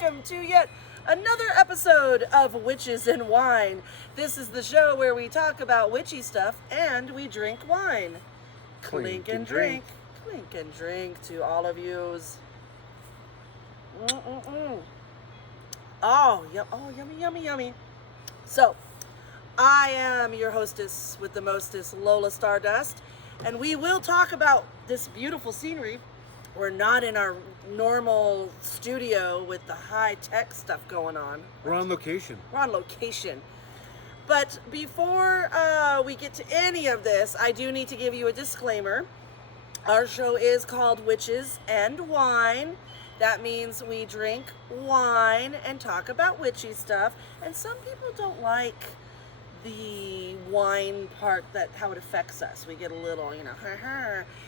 welcome to yet another episode of Witches and Wine. This is the show where we talk about witchy stuff and we drink wine. Clink and drink. Clink and drink to all of yous. Oh, yummy, yummy, yummy. So, I am your hostess with the mostest, Lola Stardust, and we will talk about this beautiful scenery. We're not in our normal studio with the high-tech stuff going on. We're on location. We're on location. But before we get to any of this, I do need to give you a disclaimer. Our show is called Witches and Wine. That means we drink wine and talk about witchy stuff. And some people don't like the wine part, that how it affects us. We get a little,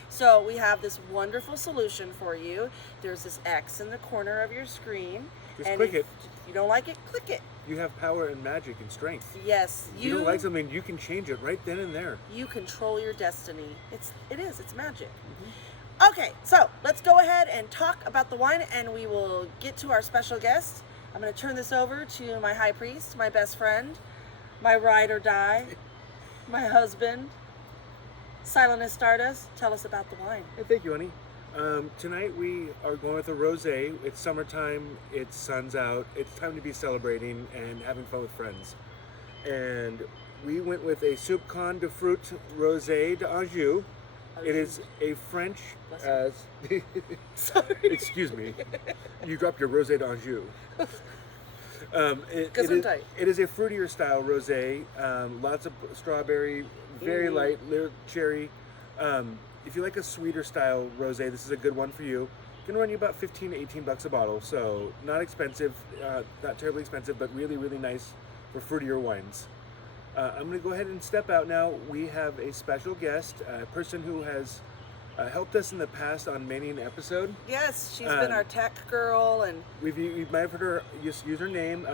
So we have this wonderful solution for you. There's this X in the corner of your screen. Just click it. If you don't like it, click it. You have power and magic and strength. Yes. If you don't like something, you can change it right then and there. You control your destiny. It's magic. Mm-hmm. Okay, so let's go ahead and talk about the wine, and we will get to our special guest. I'm going to turn this over to my high priest, my best friend, my ride or die, my husband, Silent as Stardust. Tell us about the wine. Hey, thank you, honey. Tonight we are going with a rosé. It's summertime, it's sun's out, it's time to be celebrating and having fun with friends. And we went with a Soupcon De Fruit Rose d'Anjou. It is a French, Sorry. excuse me, you dropped your Rosé d'Anjou. It is a fruitier style rosé, lots of strawberry, very light, little cherry. If you like a sweeter style rosé, this is a good one for you. It's gonna run you about $15 to $18 a bottle, so not expensive, not terribly expensive, but really, really nice for fruitier wines. I'm gonna go ahead and step out now. We have a special guest, a person who has helped us in the past on many an episode. Yes, she's been our tech girl, and you might have heard her use her name.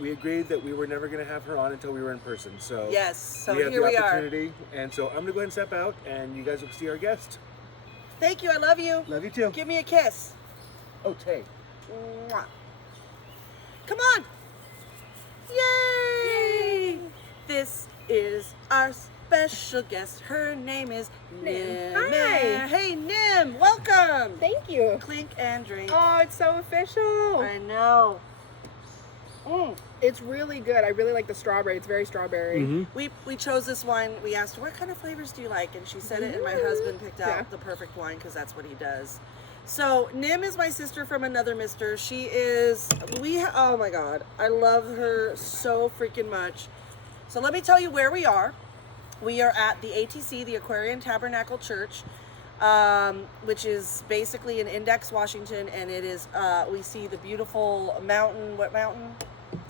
We agreed that we were never going to have her on until we were in person. So yes, so we have here the we are. opportunity, and so I'm going to go ahead and step out, and you guys will see our guest. Thank you. I love you. Love you too. Give me a kiss. Oh, Tay. Mwah. Come on. Yay! This is our special guest. Her name is N'Mier. Hi. Hey, Nim. Welcome. Thank you. Clink and drink. Oh, it's so official. I know. It's really good. I really like the strawberry. It's very strawberry. Mm-hmm. We chose this wine. We asked her, what kind of flavors do you like? And she said it, and my husband picked out the perfect wine because that's what he does. So Nim is my sister from another mister. She is, oh my God, I love her so freaking much. So let me tell you where we are. We are at the ATC, the Aquarian Tabernacle Church, which is basically in Index, Washington, and it is, we see the beautiful mountain. What mountain?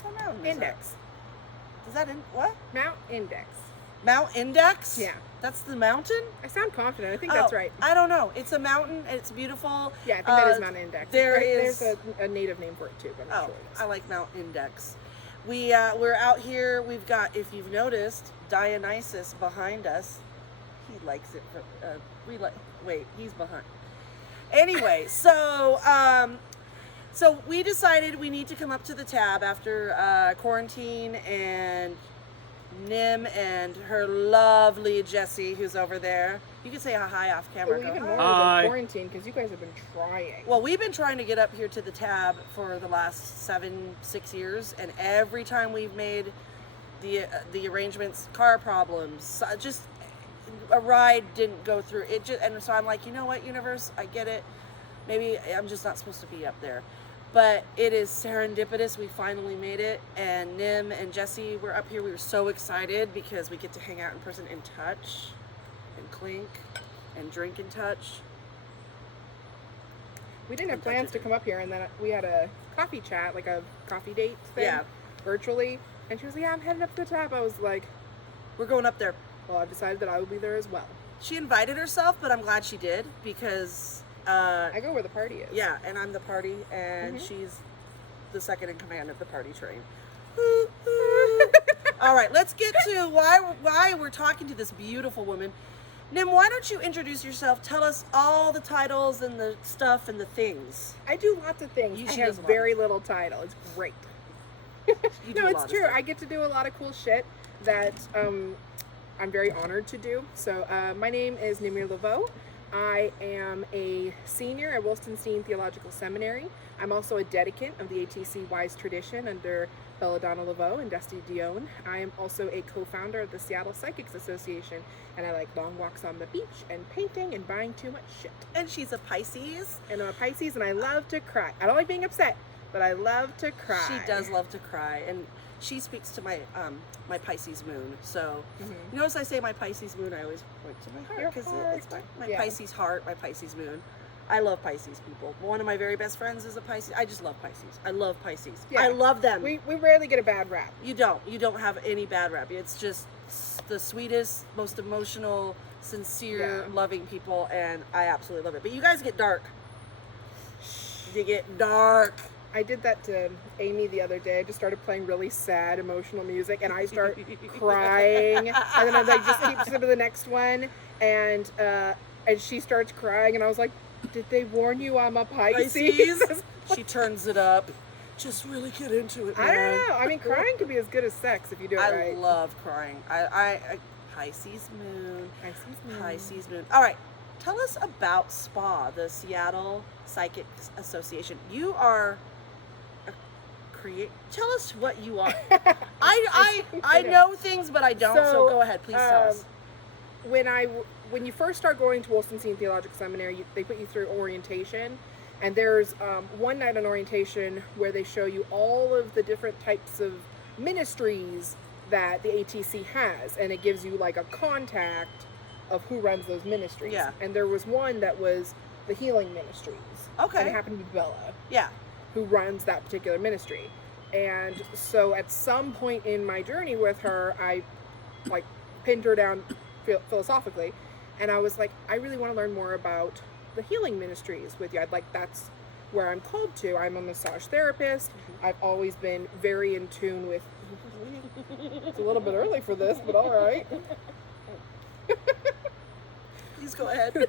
What mountain is Index. that? Is that in, what? Mount Index. Mount Index? Yeah. That's the mountain? I sound confident. I think that's right. I don't know. It's a mountain. It's beautiful. Yeah, I think that is Mount Index. There's a native name for it too, but I'm sure it is. I like Mount Index. We're out here. We've got, if you've noticed, Dionysus behind us. He likes it. Wait, he's behind. Anyway, so we decided we need to come up to the tab after quarantine, and Nim and her lovely Jessie, who's over there. You can say hi off camera. Well, even Go, more hi. than quarantine, because you guys have been trying. Well, we've been trying to get up here to the tab for the last 6 years, and every time we've made the arrangements, car problems, just a ride didn't go through. And so I'm like, you know what, universe, I get it. Maybe I'm just not supposed to be up there. But it is serendipitous. We finally made it, and Nim and Jessie were up here. We were so excited because we get to hang out in person and touch and clink and drink and touch. We didn't have plans to come up here, and then we had a coffee chat, like a coffee date thing, virtually. And she was like, yeah, I'm heading up to the tab. I was like, we're going up there. Well, I've decided that I will be there as well. She invited herself, but I'm glad she did, because I go where the party is. Yeah, and I'm the party, and she's the second in command of the party train. All right, let's get to why we're talking to this beautiful woman. Nim, why don't you introduce yourself? Tell us all the titles and the stuff and the things. I do lots of things. I have very little title. It's great. No, it's true. I get to do a lot of cool shit that I'm very honored to do. So my name is N'Mier LaVeau. I am a senior at Wilstonstein Theological Seminary. I'm also a dedicant of the ATC Wise Tradition under Belladonna LaVeau and Dusty Dion. I am also a co-founder of the Seattle Psychics Association, and I like long walks on the beach and painting and buying too much shit. And she's a Pisces. And I'm a Pisces, and I love to cry. I don't like being upset, but I love to cry. She does love to cry, and she speaks to my my Pisces moon. So you notice I say my Pisces moon, I always point to my heart because it's my Pisces heart, my Pisces moon. I love Pisces people. One of my very best friends is a Pisces. I just love Pisces. I love Pisces. Yeah. I love them. We rarely get a bad rap. You don't have any bad rap. It's just the sweetest, most emotional, sincere, loving people, and I absolutely love it. But you guys get dark. You get dark. I did that to Amy the other day. I just started playing really sad, emotional music, and I start crying. And then I just keep to the next one, and she starts crying, and I was like, "Did they warn you I'm a Pisces?" She turns it up. Just really get into it, man. I don't know. I mean, crying can be as good as sex if you do it right. I love crying. I Pisces moon. Pisces moon. Pisces moon. All right. Tell us about SPA, the Seattle Psychics Association. You are tell us what you are. I know things, but I don't. So go ahead, please tell us. When you first start going to Wilstonstein Theological Seminary, they put you through orientation, and there's one night on orientation where they show you all of the different types of ministries that the ATC has, and it gives you like a contact of who runs those ministries. Yeah. And there was one that was the healing ministries. Okay. And it happened to be Bella. Yeah. Who runs that particular ministry. And so at some point in my journey with her, I like pinned her down philosophically, and I was like, I really want to learn more about the healing ministries with you. That's where I'm called to. I'm a massage therapist. I've always been very in tune with it's a little bit early for this, but all right. Please go ahead.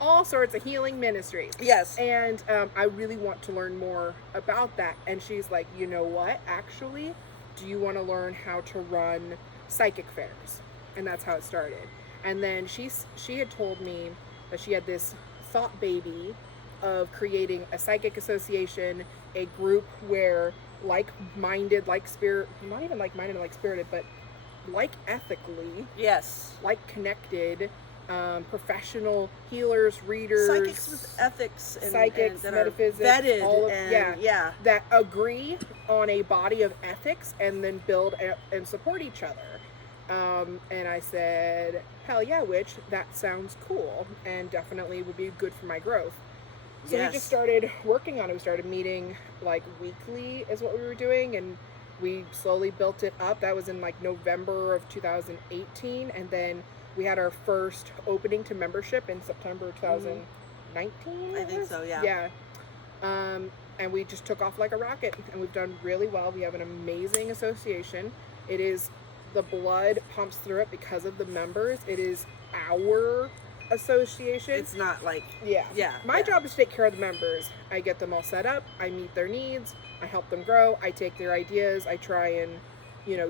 All sorts of healing ministries. Yes. And I really want to learn more about that. And she's like, you know what? Actually, do you want to learn how to run psychic fairs? And that's how it started. And then she had told me that she had this thought baby of creating a psychic association, a group where like-minded, like-spirit, not even like-minded and like-spirited, but like ethically, yes, like connected, professional healers, readers, psychics with ethics, and that metaphysics, are vetted, that agree on a body of ethics and then build and support each other. And I said, hell yeah, witch, that sounds cool and definitely would be good for my growth. So we just started working on it. We started meeting like weekly is what we were doing, and we slowly built it up. That was in like November of 2018, and then we had our first opening to membership in September 2019. I think so, yeah. Yeah. And we just took off like a rocket, and we've done really well. We have an amazing association. It is, the blood pumps through it because of the members. It is our association. It's not like My job is to take care of the members. I get them all set up, I meet their needs, I help them grow, I take their ideas, I try and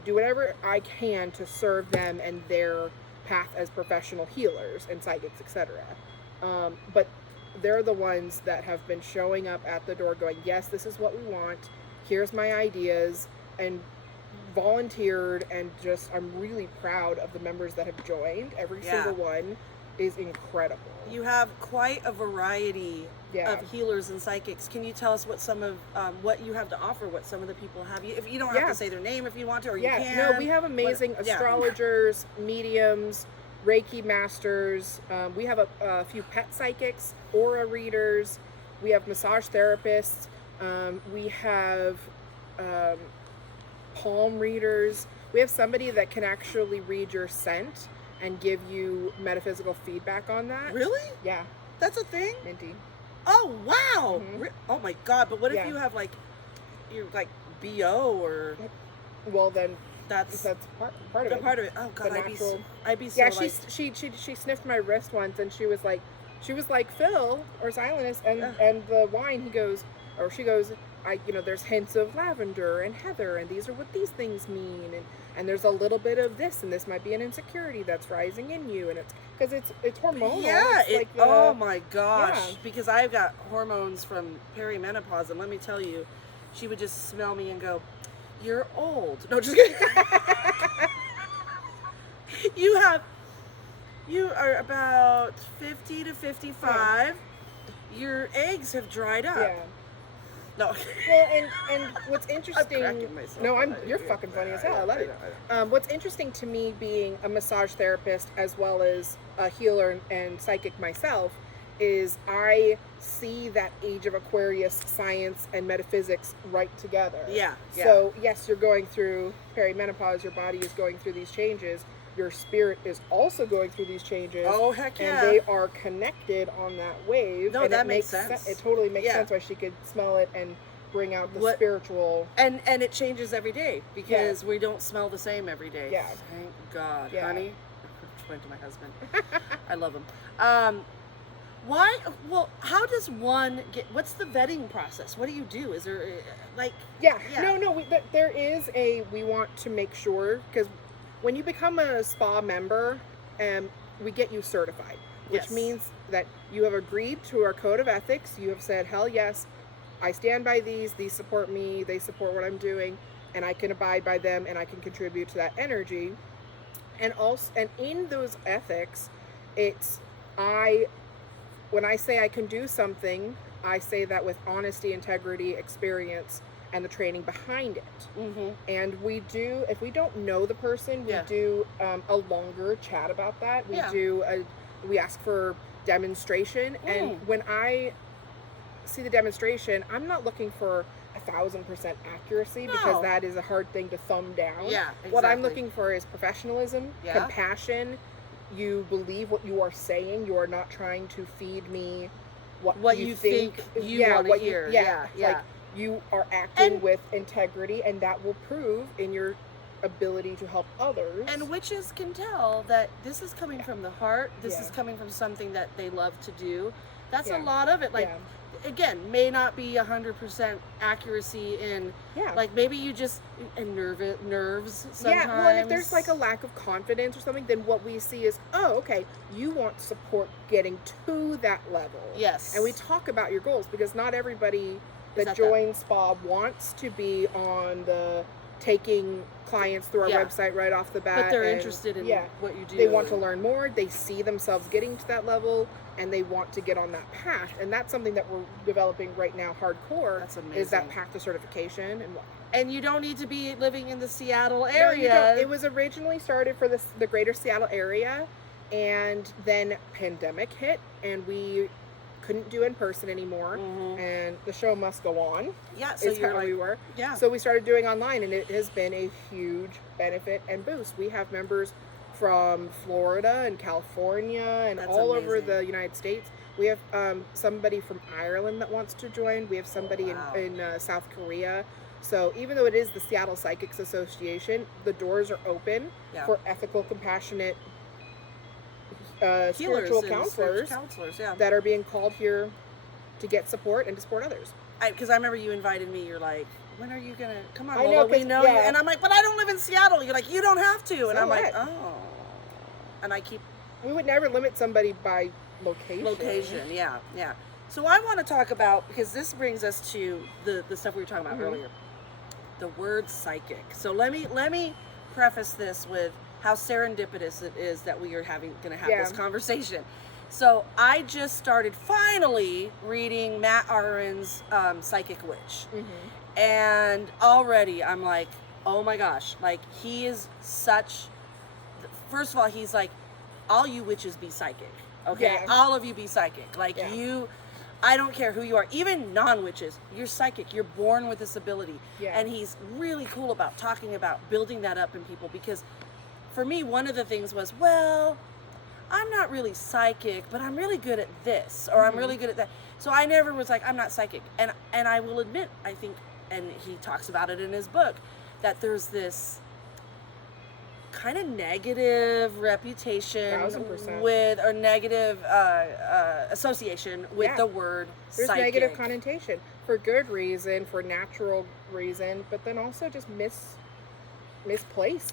do whatever I can to serve them and their path as professional healers and psychics, etc. But they're the ones that have been showing up at the door going, yes, this is what we want, here's my ideas, and volunteered. And just, I'm really proud of the members that have joined. Every single one is incredible. You have quite a variety of healers and psychics. Can you tell us what some of what you have to offer, what some of the people have? If you don't have to say their name if you want to, or you can. No, we have amazing astrologers, mediums, Reiki masters. We have a few pet psychics, aura readers. We have massage therapists. We have palm readers. We have somebody that can actually read your scent and give you metaphysical feedback on that. Really? Yeah. That's a thing? Minty. Oh, wow. Oh my God. But what if you have you're like BO or... Well, then That's part of the it. part of it. Oh God, The natural. I'd be so Yeah, like, she sniffed my wrist once, and she was like, Phil or Silas, and Yeah. and the wine. She goes, there's hints of lavender and heather, and these are what these things mean, and there's a little bit of this, and this might be an insecurity that's rising in you, and it's because it's hormonal. yeah, It's oh my gosh, Yeah. because I've got hormones from perimenopause, and let me tell you, she would just smell me and go, "You're old." No, just kidding. You are about 50 to 55. Your eggs have dried up. Yeah. No. Well, and what's interesting. cracking myself. No, you're fucking funny as hell. I love it. What's interesting to me, being a massage therapist as well as a healer and psychic myself, is I see that age of Aquarius science and metaphysics right together. Yeah. So yes, you're going through perimenopause. Your body is going through these changes. Your spirit is also going through these changes. Oh heck yeah. And they are connected on that wave. No, and that it makes sense. It totally makes Yeah. sense why she could smell it and bring out the What- spiritual. And it changes every day because we don't smell the same every day. Yeah. Thank God, Yeah. honey. Went to my husband. I love him. Why? Well, how does one get? What's the vetting process? What do you do? Is there like? Yeah. Yeah. No. There is we want to make sure, because when you become a spa member, we get you certified, which Yes. means that you have agreed to our code of ethics. You have said, hell yes, I stand by these support me, they support what I'm doing, and I can abide by them, and I can contribute to that energy. And also, and in those ethics, when I say I can do something, I say that with honesty, integrity, experience, and the training behind it. Mm-hmm. And we do, if we don't know the person, we Yeah. do a longer chat about that. We ask for demonstration. And when I see the demonstration, I'm not looking for 1,000% accuracy, No. because that is a hard thing to thumb down. Yeah, What I'm exactly. looking for is professionalism, Yeah. compassion. You believe what you are saying. You are not trying to feed me What you think you wanna what hear. Yeah. Yeah. Like, you are acting And- with integrity, and that will prove in your ability to help others. And witches can tell that this is coming from the heart. This Yeah. is coming from something that they love to do. That's Yeah. a lot of it. Like, Yeah. again, may not be 100% accuracy in, Yeah. like, maybe you just, and nerves sometimes. Yeah, well, and if there's like a lack of confidence or something, then what we see is, oh, okay, you want support getting to that level. Yes. And we talk about your goals, because not everybody that that joins spa wants to be on the taking clients through our Yeah. website right off the bat. But they're and- interested in yeah, what you do. they want to and- learn more. They see themselves getting to that level, and they want to get on that path. And that's something that we're developing right now, hardcore. That's Is that amazing. path to certification and what. And you don't need to be living in the Seattle No, you area. don't. It was originally started for the greater Seattle area, and then pandemic hit, and we couldn't do in person anymore, Mhm. and the show must go on. Yeah, so Is you're how like, we were. yeah. So we started doing online, and it has been a huge benefit and boost. We have members from Florida and California and That's all over amazing. the United States. We have somebody from Ireland that wants to join. We have somebody Wow. in South Korea. So even though it is the Seattle Psychics Association, the doors are open Yeah. for ethical, compassionate, Healers spiritual and counselors counselors, yeah. that are being called here to get support and to support others. Because I remember you invited me. You're like, when are you gonna come on? I know, Lola, we 'cause- know you. yeah. And I'm like, but I don't live in Seattle. You're like, you don't have to. And So I'm like, what? oh. And I keep We would never limit somebody by location. location. Yeah. So I want to talk about, because this brings us to the stuff we were talking about Mhm. earlier. The word psychic. So let me preface this with how serendipitous it is that we are going to have Yeah. this conversation. So I just started finally reading Matt Aron's Psychic Witch. Mm-hmm. And already I'm like, oh my gosh, like he is such, first of all, he's like, all you witches be psychic, okay? Yeah. All of you be psychic. Like Yeah. I don't care who you are, even non-witches, you're psychic, you're born with this ability. Yeah. And he's really cool about talking about building that up in people, because for me, one of the things was, well, I'm not really psychic, but I'm really good at this, or I'm Mhm. really good at that. So I never was like, I'm not psychic. And I will admit, I think, and he talks about it in his book, that there's this kind of negative reputation 1000%. with, or negative association with the word There's psychic. negative connotation for good reason, for natural reason, but then also just misplaced.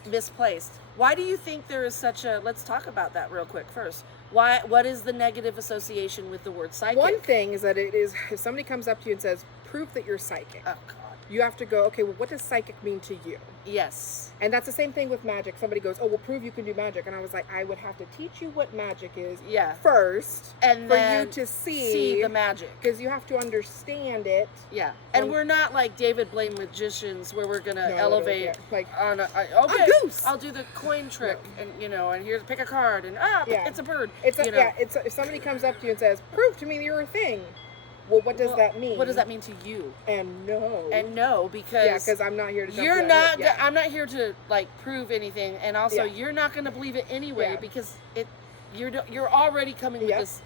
Misplaced. Why do you think there is such a, let's talk about that real quick first. What is the negative association with the word psychic? One thing is that it is, if somebody comes up to you and says, prove that you're psychic, Oh, God. you have to go, okay, well, what does psychic mean to you? Yes. And that's the same thing with magic. Somebody goes, oh, well, prove you can do magic. And I was like, I would have to teach you what magic is first And for then you to see the magic. Because you have to understand it. Yeah. And we're not like David Blaine magicians where we're going to No, elevate like on a goose. I'll do the coin trick and and here's pick a card and it's a bird. It's if somebody comes up to you and says, prove to me that you're a thing. Well, what does that mean? What does that mean to you? And no. Because I'm not here to you're not I'm not here to like prove anything, and also you're not going to believe it anyway because you're already coming with this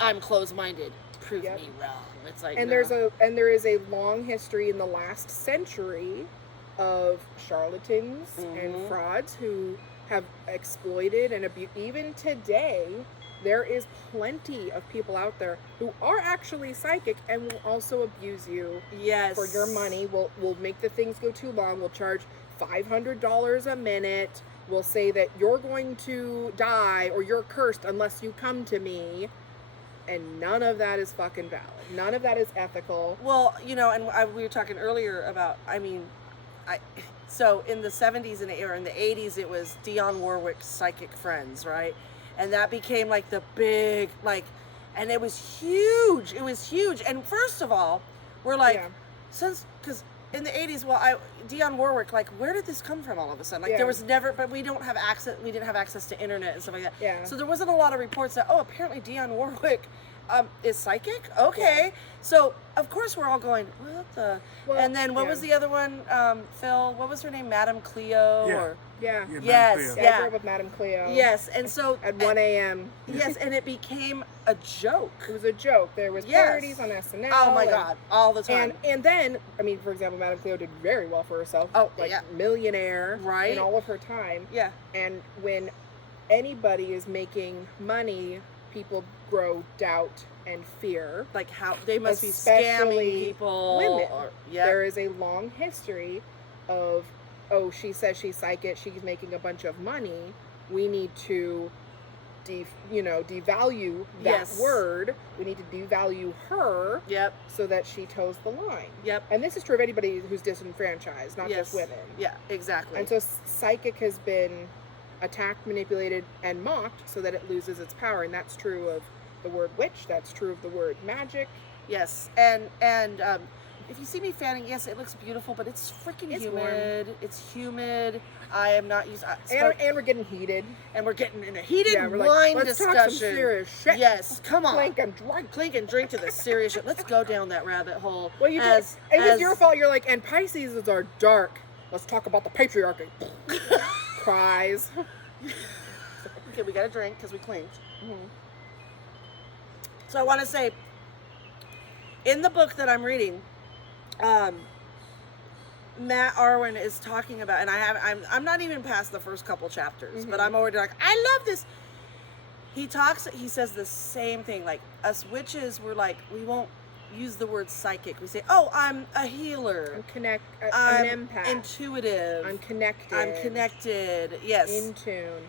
I'm closed-minded. Prove me wrong. It's like there is a long history in the last century of charlatans and frauds who have exploited and abused. Even today, there is plenty of people out there who are actually psychic and will also abuse you for your money. Will make the things go too long. Will charge $500 a minute. Will say that you're going to die or you're cursed unless you come to me. And none of that is fucking valid. None of that is ethical. Well, and we were talking earlier about, so in the 70s and in the 80s, it was Dionne Warwick's Psychic Friends, right? And that became like the big, and it was huge. It was huge. And first of all, we're like, because in the 80s, Dionne Warwick, where did this come from all of a sudden? There was never, but we didn't have access to internet and stuff like that. Yeah. So there wasn't a lot of reports that, apparently Dionne Warwick is psychic? Okay. Yeah. So, of course, we're all going, what the? Well, and then what was the other one, Phil? What was her name? Madame Cleo? Yes. I grew up with Madame Cleo. Yes. And so. At 1 a.m. Yes. And it became a joke. It was a joke. There was parodies on SNL. Oh, my God. All the time. And then, for example, Madame Cleo did very well for herself. Millionaire. Right. In all of her time. Yeah. And when anybody is making money, people grow doubt and fear. Like how they must be scamming people. Women. There is a long history of, she says she's psychic, she's making a bunch of money. We need to devalue that word. We need to devalue her. Yep. So that she toes the line. Yep. And this is true of anybody who's disenfranchised, not just women. Yeah, exactly. And so psychic has been attacked, manipulated, and mocked so that it loses its power. And that's true of the word witch. That's true of the word magic. Yes. And if you see me fanning, yes, it looks beautiful, but it's freaking humid. Warm. It's humid. I am not used. And we're getting heated. And we're getting in a heated wine discussion. Let's talk some serious shit. Yes, come on. Clink and drink to the serious shit. Let's go down that rabbit hole. Well, it was your fault. You're like, and Pisces are dark. Let's talk about the patriarchy. Cries. Okay, we got a drink because we clinked. Mm-hmm. So I want to say, in the book that I'm reading, Matt Arwen is talking about, and I'm not even past the first couple chapters, but I'm already like, I love this. He says the same thing, like us witches, we're like, we won't use the word psychic. We say, I'm a healer. I'm an empath. Intuitive. I'm connected. Yes. In tune.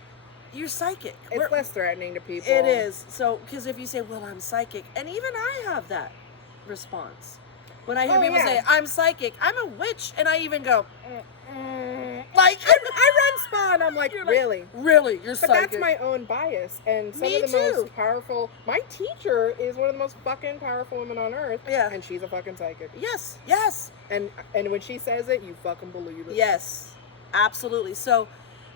You're psychic. It's less threatening to people. It is. So, because if you say, well, I'm psychic, and even I have that response. When I hear people say, I'm psychic, I'm a witch, and I even go, like, I run spa, and I'm like, really? Really? You're psychic? But that's my own bias, and some of the most powerful, my teacher is one of the most fucking powerful women on earth, and she's a fucking psychic. Yes. And when she says it, you fucking believe it. Yes, absolutely. So,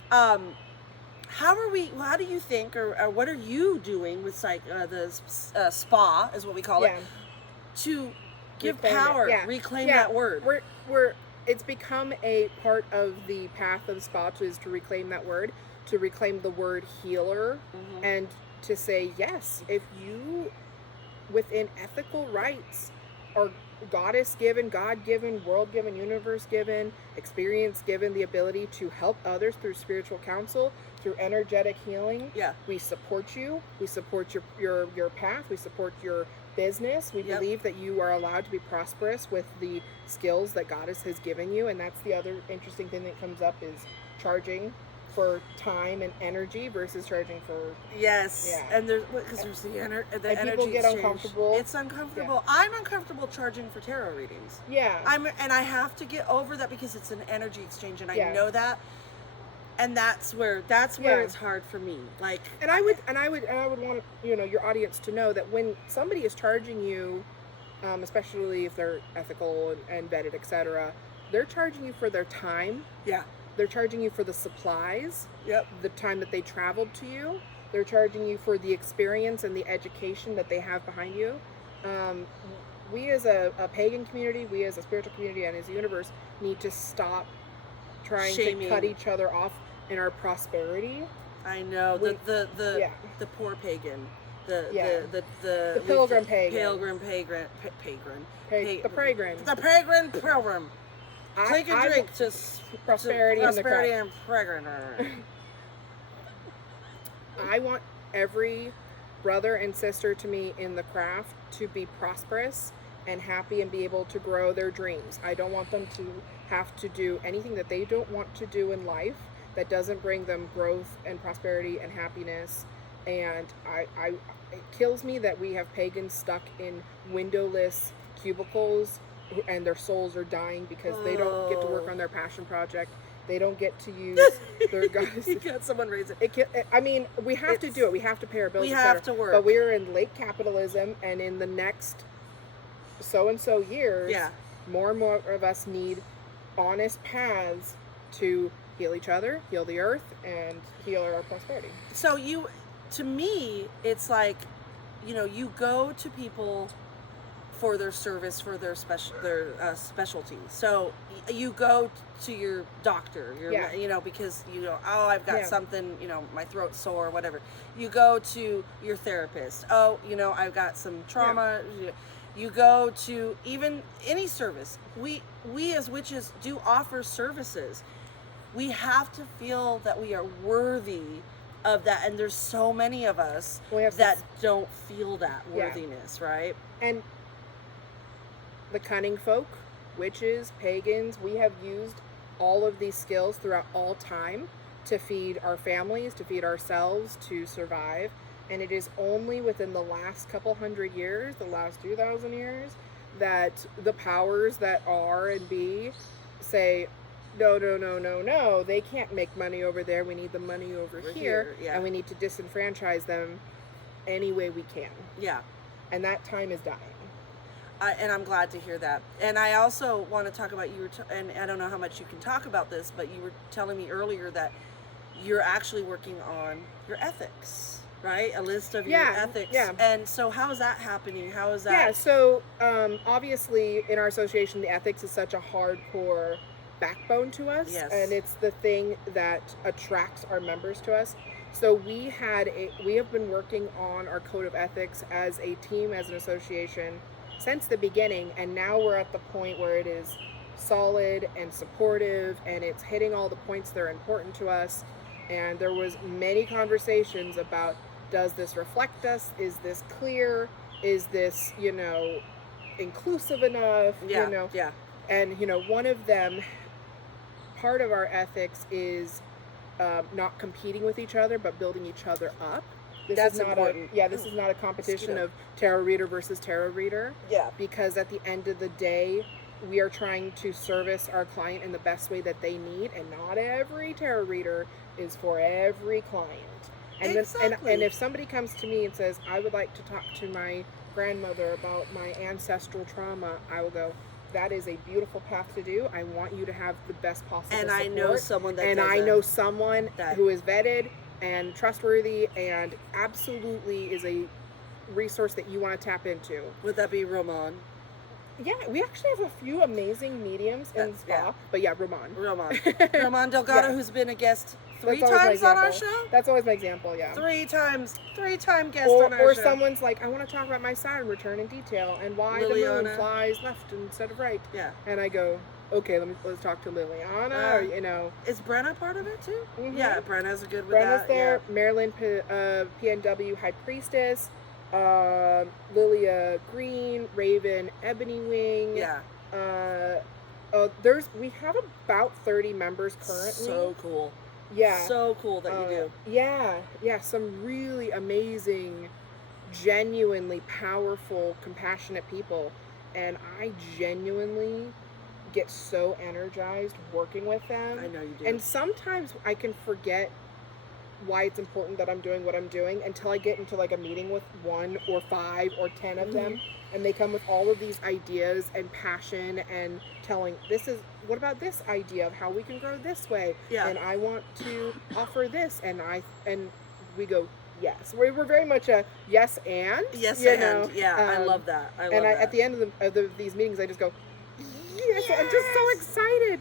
how do you think, or what are you doing with the spa, is what we call it, to give power, reclaim that word? It's become a part of the path of spa is to reclaim that word, to reclaim the word healer, and to say, yes, if you, within ethical rights, are goddess given, God given, world given, universe given, experience given, the ability to help others through spiritual counsel, through energetic healing. Yeah. We support you. We support your path. We support your business. We Yep. believe that you are allowed to be prosperous with the skills that Goddess has given you. And that's the other interesting thing that comes up is charging for time and energy versus charging for. Yes. Yeah. And there's the And energy people get exchange. uncomfortable. It's uncomfortable. I'm uncomfortable charging for tarot readings. Yeah. And I have to get over that because it's an energy exchange, and I Yeah. know that. And that's where Yeah. it's hard for me. Like, And I would want your audience to know that when somebody is charging you, especially if they're ethical and vetted, etc., they're charging you for their time. yeah. They're charging you for the supplies, Yep. the time that they traveled to you. They're charging you for the experience and the education that they have behind you. We as a pagan community, we as a spiritual community, and as a universe need to stop trying Shaming. to cut each other off in our prosperity. I know the Yeah. the poor pagan, the Yeah. the pilgrim pagan. pilgrim pagan, pagan, The pagan. the pagan pilgrim. Take a I drink to prosperity and the prosperity craft. and pagan. I want every brother and sister to me in the craft to be prosperous and happy and be able to grow their dreams. I don't want them to have to do anything that they don't want to do in life that doesn't bring them growth and prosperity and happiness. And it kills me that we have pagans stuck in windowless cubicles and their souls are dying because they don't get to work on their passion project. They don't get to use their guys. You got someone raise it. I mean, we have to do it. We have to pay our bills. We et cetera. have to work. But we're in late capitalism, and in the next so and so years, Yeah. more and more of us need honest paths to heal each other, heal the earth, and heal our prosperity. So to me, it's like, you go to people for their service, for their specialty. So you go to your doctor, Yeah. because I've got Yeah. something, my throat's sore, whatever. You go to your therapist. Oh, I've got some trauma. You go to even any service. We as witches do offer services. We have to feel that we are worthy of that, and there's so many of us We have that to- don't feel that Yeah. worthiness, right? And the cunning folk, witches, pagans, we have used all of these skills throughout all time to feed our families, to feed ourselves, to survive. And it is only within the last couple hundred years, the last 2,000 years, that the powers that are and be say, no, they can't make money over there. We need the money over here, yeah. and we need to disenfranchise them any way we can. Yeah. And that time is dying. And I'm glad to hear that. And I also want to talk about and I don't know how much you can talk about this, but you were telling me earlier that you're actually working on your ethics, right? A list of your ethics. Yeah. And so how is that happening? How is that? Yeah, so obviously in our association, the ethics is such a hardcore backbone to us. Yes. And it's the thing that attracts our members to us. So we have been working on our code of ethics as a team, as an association, since the beginning, and now we're at the point where it is solid and supportive, and it's hitting all the points that are important to us. And there was many conversations about, does this reflect us? Is this clear? Is this, inclusive enough? Yeah. Yeah. And one of them, part of our ethics is not competing with each other, but building each other up. That's is not important. This is not a competition Mosquito. of tarot reader versus tarot reader. Yeah. Because at the end of the day, we are trying to service our client in the best way that they need, and not every tarot reader is for every client. And Exactly. and if somebody comes to me and says, I would like to talk to my grandmother about my ancestral trauma, I will go, that is a beautiful path to do. I want you to have the best possible And support. I know someone that And does I know someone that- who is vetted and trustworthy and absolutely is a resource that you want to tap into. Would that be Roman? Yeah, we actually have a few amazing mediums in That's- spa. yeah. But yeah, Roman. Roman Delgado, Yeah. who's been a guest 3 That's always my times on our example. show. That's always my example, yeah. 3-time guest Or, on our or show. someone's like, I want to talk about my Saturn return in detail and why the moon Liliana. flies left instead of right. Yeah. And I go, okay, let's talk to Liliana. Or, you know, Is Brenna part of it too? Mhm. Yeah, Brenna's good with Brenna's that. there. Marilyn, PNW High Priestess. Lilia Green, Raven, Ebony Wing. Yeah. We have about 30 members currently. So cool. Yeah. So cool that you do. Yeah, some really amazing, genuinely powerful, compassionate people. And I genuinely get so energized working with them. I know you do. And sometimes I can forget why it's important that I'm doing what I'm doing until I get into like a meeting with 1 or 5 or 10 of them, and they come with all of these ideas and passion and telling, what about this idea of how we can grow this way? Yeah. And I want to offer this, and we go, yes. We're very much a yes and. Yes, you and know? I love that. I love that. At the end of these meetings, I just go, yes. I'm just so excited.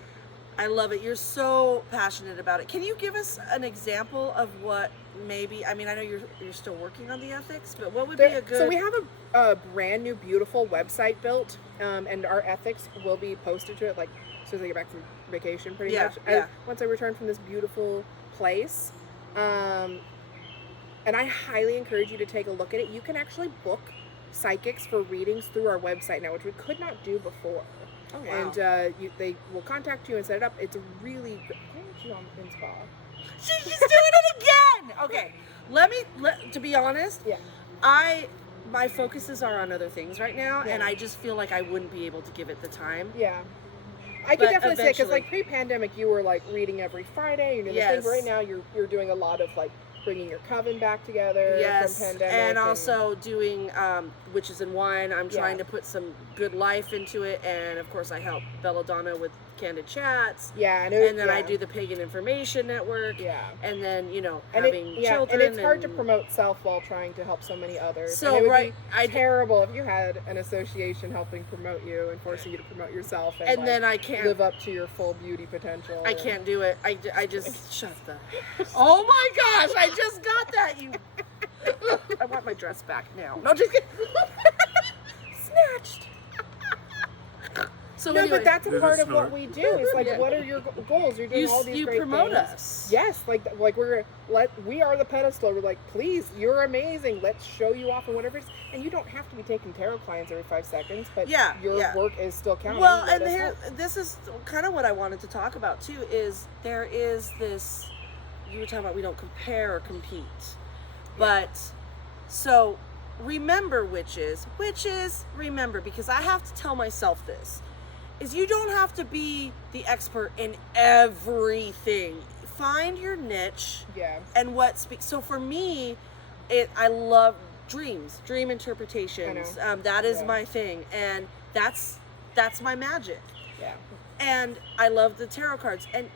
I love it. You're so passionate about it. Can you give us an example of what maybe? I mean, I know you're still working on the ethics, but what would be a good? So we have a brand new, beautiful website built, and our ethics will be posted to it like as soon as I get back from vacation, pretty much. Yeah. Once I return from this beautiful place, and I highly encourage you to take a look at it. You can actually book psychics for readings through our website now, which we could not do before. Oh, wow. And they will contact you and set it up. It's a really great. Why aren't you on in spa? She's doing it again. Okay, to be honest, Yeah. my focuses are on other things right now, Yeah. and I just feel like I wouldn't be able to give it the time. Yeah. I But could definitely say, because eventually. like pre-pandemic, you were like reading every Friday. You're doing the thing. Yes. But right now, you're doing a lot of like bringing your coven back together Yes, from pandemic. and also doing Witches and Wine. I'm Yeah. trying to put some good life into it, and of course I help Belladonna with Candid Chats, yeah, and then I do the Pagan Information Network, yeah. and then And having children. and it's hard to promote self while trying to help so many others. So, and it would right, be terrible if you had an association helping promote you and forcing you to promote yourself, and like, then I can't live up to your full beauty potential. I can't do it. I just shut the. Oh my gosh! I just got that. You. I want my dress back now. No, just kidding. Snatched. So No, anyway, but that's a There's a part of snort. what we do. It's like, Yeah. what are your goals? You're doing all these you great promote things. us. Yes, like we are the pedestal. We're like, please, you're amazing. Let's show you off and whatever it is. And you don't have to be taking tarot clients every 5 seconds, but your work is still counting. Well, Let and us here, help. this is kind of what I wanted to talk about too. Is there is this? You were talking about we don't compare or compete, but so remember, witches, remember, because I have to tell myself this. Is you don't have to be the expert in everything. Find your niche Yeah. and what speaks. So for me, I love dream interpretations. That is Yeah. my thing, and that's my magic. Yeah. And I love the tarot cards, and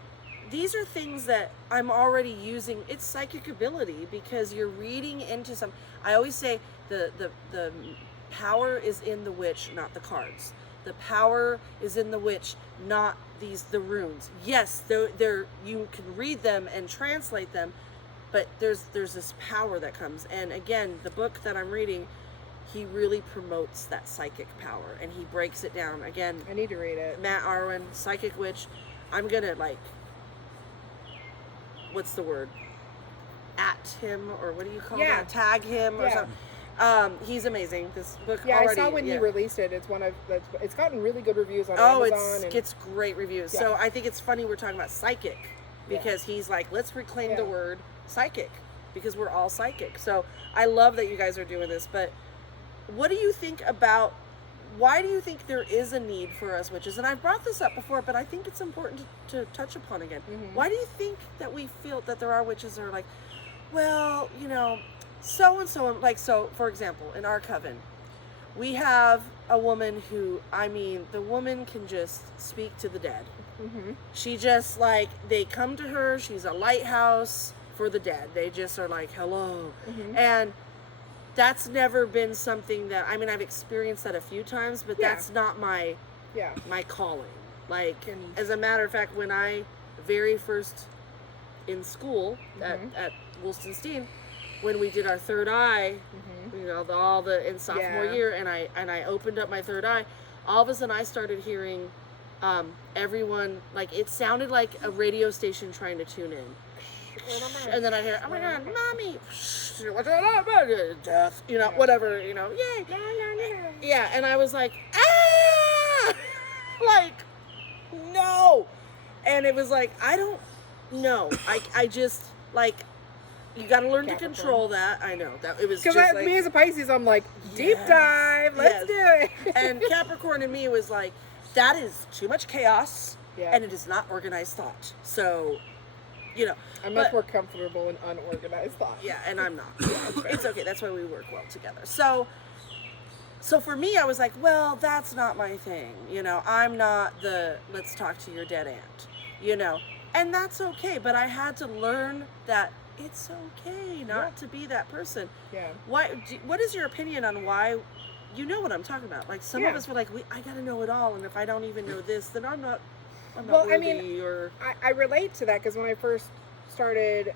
these are things that I'm already using. It's psychic ability because you're reading into some. I always say the power is in the witch, not the cards. The power is in the witch, not the runes. Yes, they're you can read them and translate them, but there's this power that comes. And again, the book that I'm reading, he really promotes that psychic power, and he breaks it down. Again, I need to read it. Matt Arwen, Psychic Witch. I'm gonna what's the word? At him, or what do you call that? Tag him or Yeah. something. He's amazing. This book Yeah, already. I saw when he released it. It's it's gotten really good reviews on Oh, Amazon. it gets great reviews. Yeah. So I think it's funny we're talking about psychic because he's like, let's reclaim the word psychic because we're all psychic. So I love that you guys are doing this. But what do you think about? Why do you think there is a need for us witches? And I've brought this up before, but I think it's important to touch upon again. Mhm. Why do you think that we feel that there are witches that are like, well, so and so, so for example, in our coven, we have a woman who, the woman can just speak to the dead. Mm-hmm. She just they come to her, she's a lighthouse for the dead. They just are like, hello. Mm-hmm. And that's never been something that, I've experienced that a few times, but that's not my calling. And- As a matter of fact, when I very first in school at Woolstenstein when we did our third eye, you know, in sophomore year, and I opened up my third eye. All of a sudden, I started hearing everyone, like, it sounded like a radio station trying to tune in. And then I hear, oh my God, mommy, death, you know, whatever, you know, yay. Yeah, and I was like, ah, like, no. And it was like, I don't know. I just, like, you got to learn to control that. I know that it was just like, me as a Pisces, I'm like, deep dive, let's do it. And Capricorn in me was like, that is too much chaos, and it is not organized thought. So, you know, I'm much more comfortable in unorganized thought. Yeah, and I'm not. It's okay. That's why we work well together. So for me, I was like, well, that's not my thing. You know, I'm not the let's talk to your dead aunt. You know, and that's okay. But I had to learn that it's okay not to be that person. Yeah. What is your opinion on why? You know what I'm talking about. Like, some of us were like, I gotta know it all, and if I don't even know this, then I'm not worthy. I mean, I relate to that, because when I first started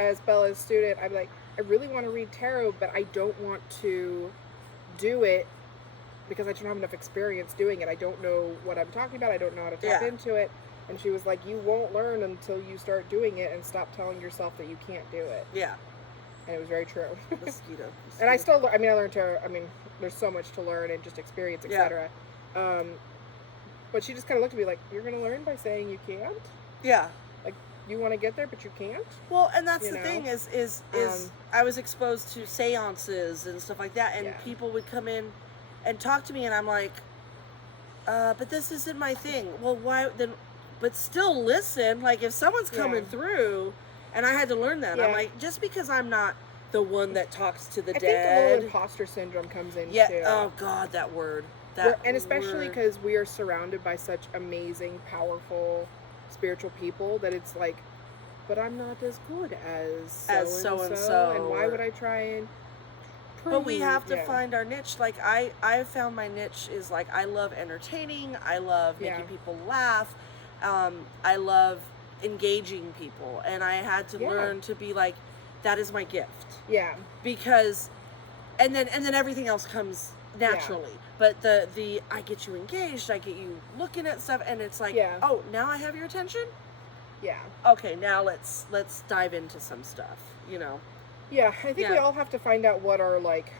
as Bella's student, I'm like, I really want to read tarot, but I don't want to do it because I don't have enough experience doing it. I don't know what I'm talking about. I don't know how to tap into it. And she was like, you won't learn until you start doing it, and stop telling yourself that you can't do it. Yeah. And it was very true. Mosquito. And I still, I learned tarot. I mean, there's so much to learn and just experience, etc. But she just kind of looked at me like, you're going to learn by saying you can't? Yeah. Like, you want to get there, but you can't? Well, and that's the thing is I was exposed to seances and stuff like that, and people would come in and talk to me, and I'm like, but this isn't my thing. Well, why then? But still listen. Like, if someone's coming through, and I had to learn that, I'm like, just because I'm not the one that talks to the dead. I think the whole imposter syndrome comes in too. Oh God, that word. And especially because we are surrounded by such amazing, powerful, spiritual people that it's like, but I'm not as good as so-and-so. And why would I try and prove? But we have to find our niche. Like, I found my niche is, like, I love entertaining. I love making people laugh. I love engaging people. And I had to learn to be like, that is my gift. Yeah. Because, and then everything else comes naturally. But the I get you engaged, I get you looking at stuff, and it's like, oh, now I have your attention? Yeah. Okay, now let's dive into some stuff, you know. Yeah, I think we all have to find out what our, like,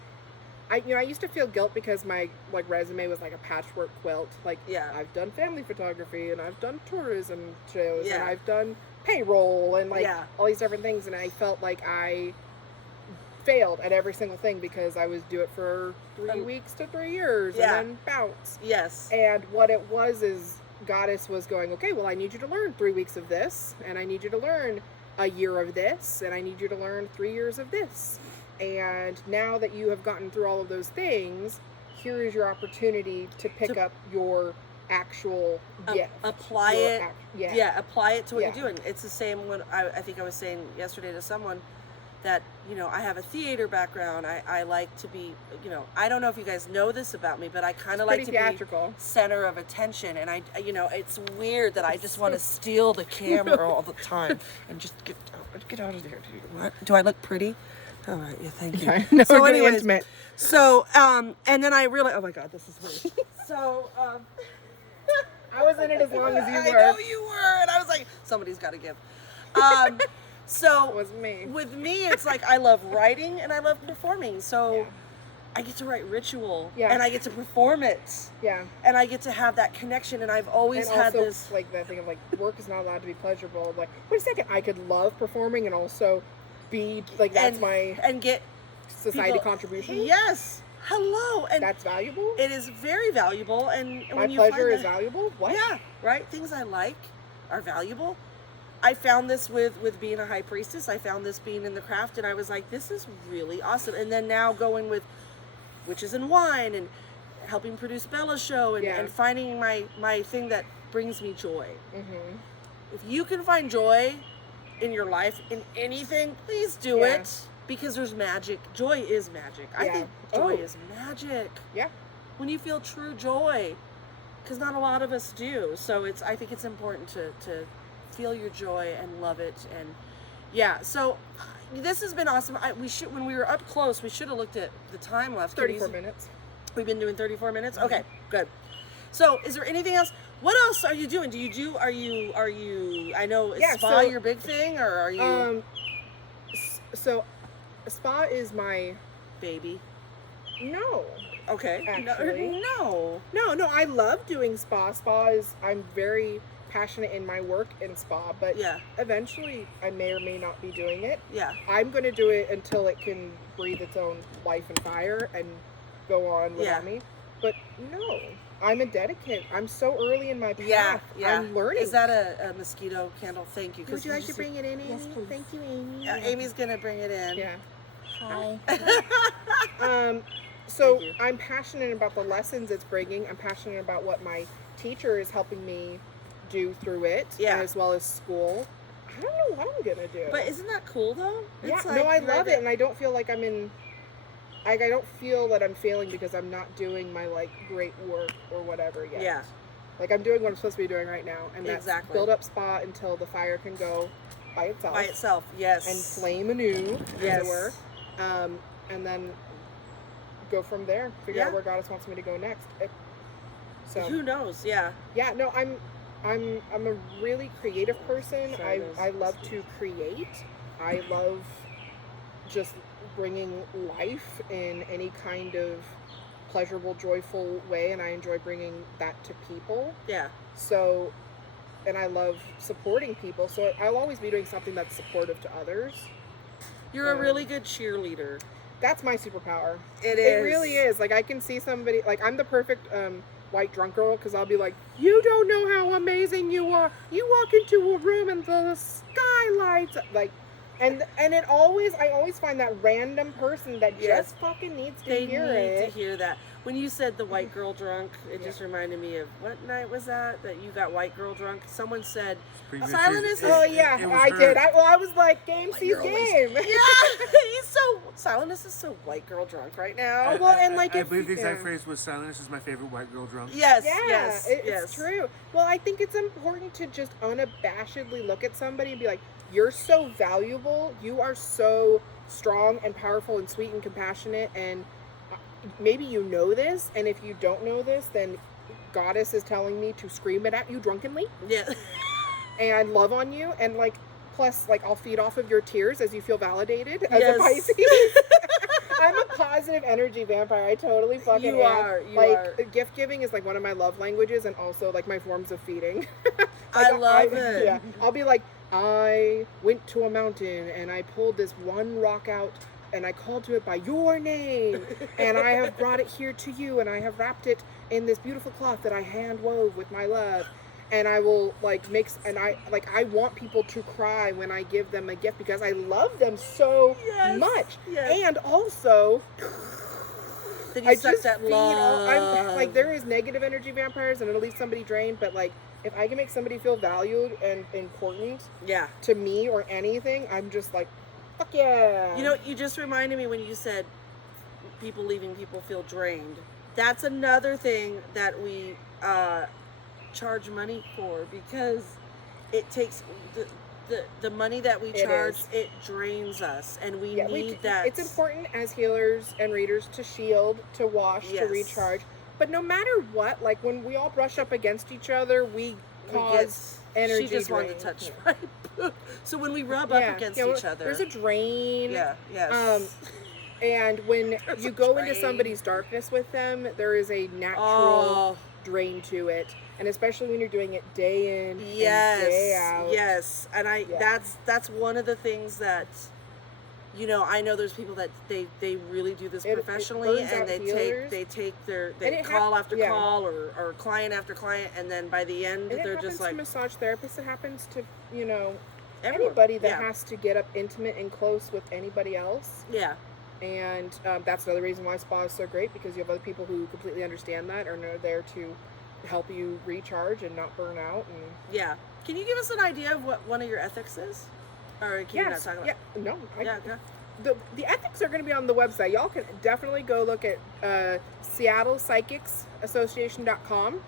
I used to feel guilt because my, like, resume was like a patchwork quilt. Like, I've done family photography, and I've done tourism shows, and I've done payroll, and, like, all these different things, and I felt like I failed at every single thing because I was do it for 3 weeks to 3 years and then bounce. Yes. And what it was is Goddess was going, okay, well, I need you to learn 3 weeks of this, and I need you to learn a year of this, and I need you to learn 3 years of this. And now that you have gotten through all of those things, here is your opportunity to pick up your actual gift. Apply it. Apply it to what you're doing. It's the same when I think I was saying yesterday to someone that, you know, I have a theater background. I like to be, you know, I don't know if you guys know this about me, but I kind of like to be center of attention. And I, you know, it's weird that I just want to steal the camera all the time and just get out of there. What? Do I look pretty? All right, thank you. Okay. No, so anyways, intimate. So, and then I realized, oh my God, this is weird. So, I was in it as long as you were. I know you were, and I was like, somebody's got to give. So it was me. With me, it's like I love writing and I love performing. So I get to write ritual and I get to perform it. Yeah. And I get to have that connection, and I've always had also, this, like, that thing of, like, work is not allowed to be pleasurable. Like, wait a second, I could love performing and also be like, that's and get society contribution. Yes. Hello. And that's valuable. It is very valuable, and my pleasure is valuable. What? Yeah. Right. Things I like are valuable. I found this with being a high priestess. I found this being in the craft, and I was like, this is really awesome. And then now going with Witches and Wine and helping produce Bella's show and finding my thing that brings me joy. Mm-hmm. If you can find joy in your life, in anything, please do it, because there's magic. Joy is magic. I think joy is magic. Yeah. When you feel true joy, because not a lot of us do. So I think it's important to feel your joy and love it. And yeah, so this has been awesome. When we were up close, we should have looked at the time left. 34 minutes. We've been doing 34 minutes. Okay, good. So, is there anything else? What else are you doing? Are you? I know, is spa your big thing, or are you? So, spa is my baby. No. Okay. Actually. No. I love doing spa. I'm very passionate in my work in spa, but eventually I may or may not be doing it. Yeah. I'm going to do it until it can breathe its own life and fire and go on without me. But no, I'm a dedicant. I'm so early in my path. Yeah. I'm learning. Is that a mosquito candle? Thank you. Would you like to bring it in, Amy? Yes, please. Thank you, Amy. Amy's gonna bring it in. Yeah. Hi. So I'm passionate about the lessons it's bringing. I'm passionate about what my teacher is helping me do through it, as well as school. I don't know what I'm gonna do. But isn't that cool though? Yeah, no, I love it, and I don't feel like I don't feel that I'm failing because I'm not doing my great work or whatever yet. Yeah. Like I'm doing what I'm supposed to be doing right now, and that's exactly. build up spa until the fire can go by itself. By itself, yes. And flame anew, as it were. And then go from there. Figure out where Goddess wants me to go next. So who knows? Yeah. Yeah. No, I'm a really creative person. I love to create. I love just bringing life in any kind of pleasurable, joyful way, and I enjoy bringing that to people. Yeah. So, and I love supporting people. So I'll always be doing something that's supportive to others. You're a really good cheerleader. That's my superpower. It is. It really is. Like, I can see somebody, like, I'm the perfect white drunk girl, because I'll be like, you don't know how amazing you are. You walk into a room and the skylights, like, and I always find that random person that just fucking needs to hear it. They need to hear that. When you said the white girl drunk, it just reminded me of, what night was that you got white girl drunk? Someone said, Silenus is... Oh, yeah, I did. I was like, game sees game. Yeah, Silenus is so white girl drunk right now. Well, and like... I believe the exact phrase was, Silenus is my favorite white girl drunk. Yes, it's true. Well, I think it's important to just unabashedly look at somebody and be like, you're so valuable, you are so strong and powerful and sweet and compassionate, and maybe you know this, and if you don't know this, then Goddess is telling me to scream it at you drunkenly. Yeah. And love on you, and plus I'll feed off of your tears as you feel validated as a Pisces. I'm a positive energy vampire. I totally fucking am. You are. Gift giving is one of my love languages, and also my forms of feeding. I love it. Yeah. I'll be like, I went to a mountain and I pulled this one rock out and I called to it by your name, and I have brought it here to you, and I have wrapped it in this beautiful cloth that I hand wove with my love. And I will mix, and I want people to cry when I give them a gift because I love them so much. Yes. And also, then you suck that love. I'm there is negative energy vampires and it'll leave somebody drained, but if I can make somebody feel valued and important to me or anything, I'm just like, fuck yeah. You know, you just reminded me when you said people leaving people feel drained. That's another thing that we charge money for, because it takes the money that we charge, it drains us, and we need that. It's important as healers and readers to shield, to wash, to recharge. But no matter what, when we all brush up against each other, we cause energy. She just drain. wanted to touch my book. So when we rub up against each other, there's a drain. Yeah. Yes. And when you go into somebody's darkness with them, there is a natural drain to it, and especially when you're doing it day in and day out. Yes, and that's one of the things that, I know there's people that they really do this professionally, and they call after call or client after client, and then by the end they're just like, it happens to massage therapists. It happens to anybody that has to get up intimate and close with anybody else. Yeah. And that's another reason why spa is so great, because you have other people who completely understand that and are there to help you recharge and not burn out. And can you give us an idea of what one of your ethics is? Or can you not talk about it? The ethics are going to be on the website. Y'all can definitely go look at SeattlePsychicsassociation.com.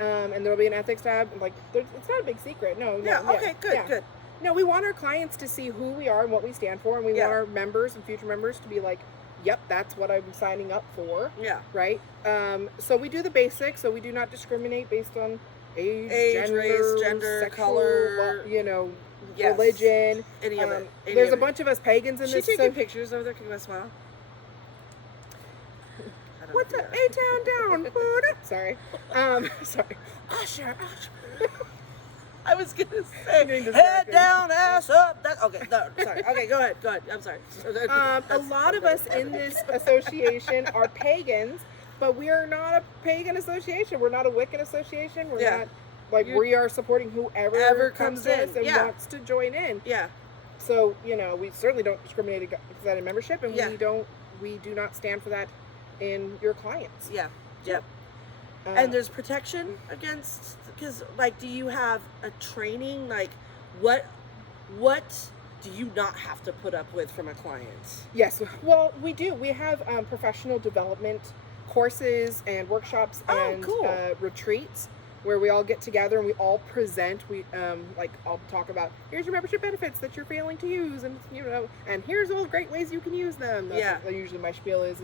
and there'll be an ethics tab. Like, it's not a big secret. No. Okay. Good. No, we want our clients to see who we are and what we stand for, and we want our members and future members to be like, yep, that's what I'm signing up for. Yeah. Right? So we do the basics. So we do not discriminate based on age, race, gender, sexual, color, religion. Any of it. There's a bunch of us pagans in this. She taking pictures over there? Can you smile? What's up? A-town down. Sorry. Sorry. Usher. I was gonna say head down, ass up. Okay, no, sorry. Okay, go ahead. I'm sorry. A lot of us in this association are pagans, but we are not a pagan association. We're not a Wiccan association. We're not we are supporting whoever comes in and wants to join in. Yeah. So we certainly don't discriminate for that in membership, and we do not stand for that in your clients. Yeah. Yep. And there's protection against, because do you have a training? What do you not have to put up with from a client? Yes, well, we do. We have professional development courses and workshops and retreats where we all get together and we all present. I'll talk about, here's your membership benefits that you're failing to use, and and here's all the great ways you can use them. Usually my spiel is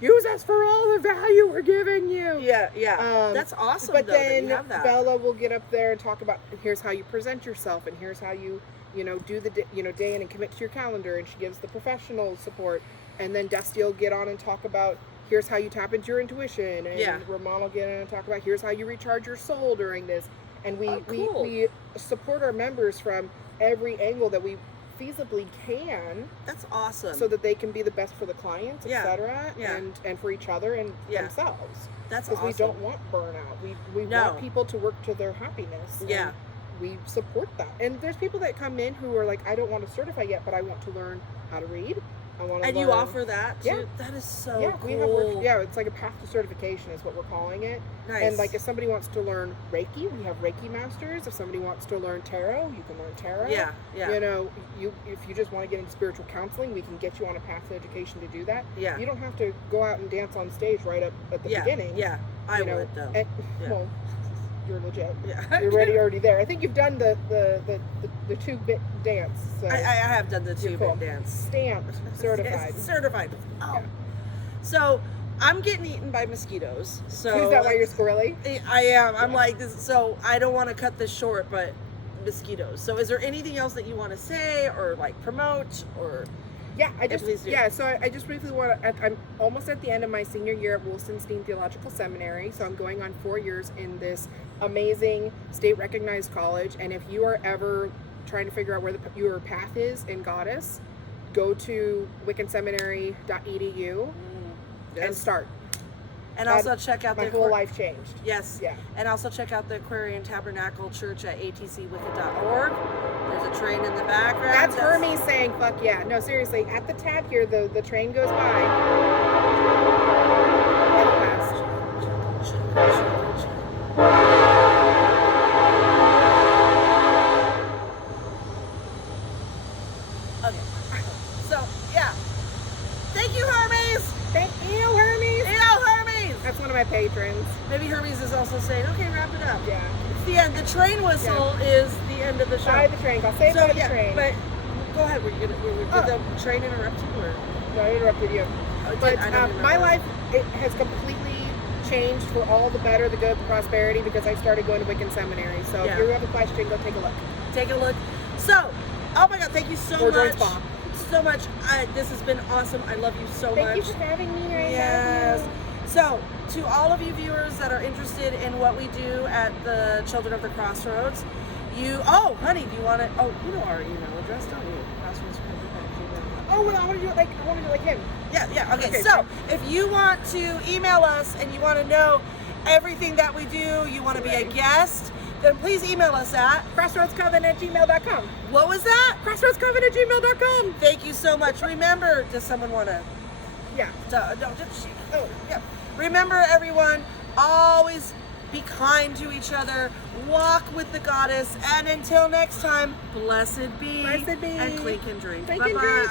use us for all the value we're giving you. That's awesome. But though, then that you have that. Bella will get up there and talk about, here's how you present yourself, and here's how you do the day in and commit to your calendar, and she gives the professional support. And then Dusty will get on and talk about, here's how you tap into your intuition, and Ramon will get in and talk about, here's how you recharge your soul during this. And we support our members from every angle that we feasibly can. That's awesome. So that they can be the best for the clients, etc., and for each other and themselves. That's awesome. Because we don't want burnout. We want people to work to their happiness. Yeah. We support that. And there's people that come in who are like, I don't want to certify yet, but I want to learn how to read. You offer that too? Yeah. That is so cool. It's like a path to certification is what we're calling it. Nice. And if somebody wants to learn Reiki, we have Reiki masters. If somebody wants to learn tarot, you can learn tarot. Yeah. If you just want to get into spiritual counseling, we can get you on a path to education to do that. Yeah. You don't have to go out and dance on stage right up at the beginning. Yeah. I would though. Well, you're legit. Yeah. You're already there. I think you've done the 2-bit dance. So I have done the 2-bit dance. Stamped, certified. Certified. Oh. Yeah. So I'm getting eaten by mosquitoes. So is that why you're squirrely? I am. I'm like this. So I don't want to cut this short, but mosquitoes. So is there anything else that you want to say or promote or? Yeah, so I just briefly want to, I'm almost at the end of my senior year at Wilson-Steen Theological Seminary, so I'm going on 4 years in this amazing state-recognized college, and if you are ever trying to figure out where your path is in Goddess, go to wiccanseminary.edu and start. And also check out my whole life changed. Yes. Yeah. And also check out the Aquarian Tabernacle Church at atcwicca.org. There's a train in the background. That's Hermes saying fuck yeah. No, seriously, at the tab here, the train goes by. Okay. So, yeah. Thank you, Hermes! Thank you, Hermes! Hermes! That's one of my patrons. Maybe Hermes is also saying, okay, wrap it up. Yeah. It's the end. The train whistle is the end of the show. Bye the train. I'll say bye the train. But go ahead. Did the train interrupt you? Or? No, I interrupted you. But my life, it has completely changed for all the better, the good, the prosperity, because I started going to Wiccan Seminary. So if you have a question, go take a look. Take a look. So, oh my God, thank you so much. Spa. So much. This has been awesome. I love you so much. Thank you for having me. Yes. So, to all of you viewers that are interested in what we do at the Children of the Crossroads, honey, do you want to? Oh, you know our email address, don't you? Oh, well, I want to do it like him. Yeah. Okay. So, if you want to email us and you want to know everything that we do, you want to be a guest, then please email us at crossroadscoven@gmail.com. What was that? crossroadscoven@gmail.com. Thank you so much. Remember, does someone want to? Yeah. Yeah. Remember, everyone, always be kind to each other, walk with the goddess, and until next time, blessed be, Blessed be. and clink and drink. Clink and Bye-bye. drink.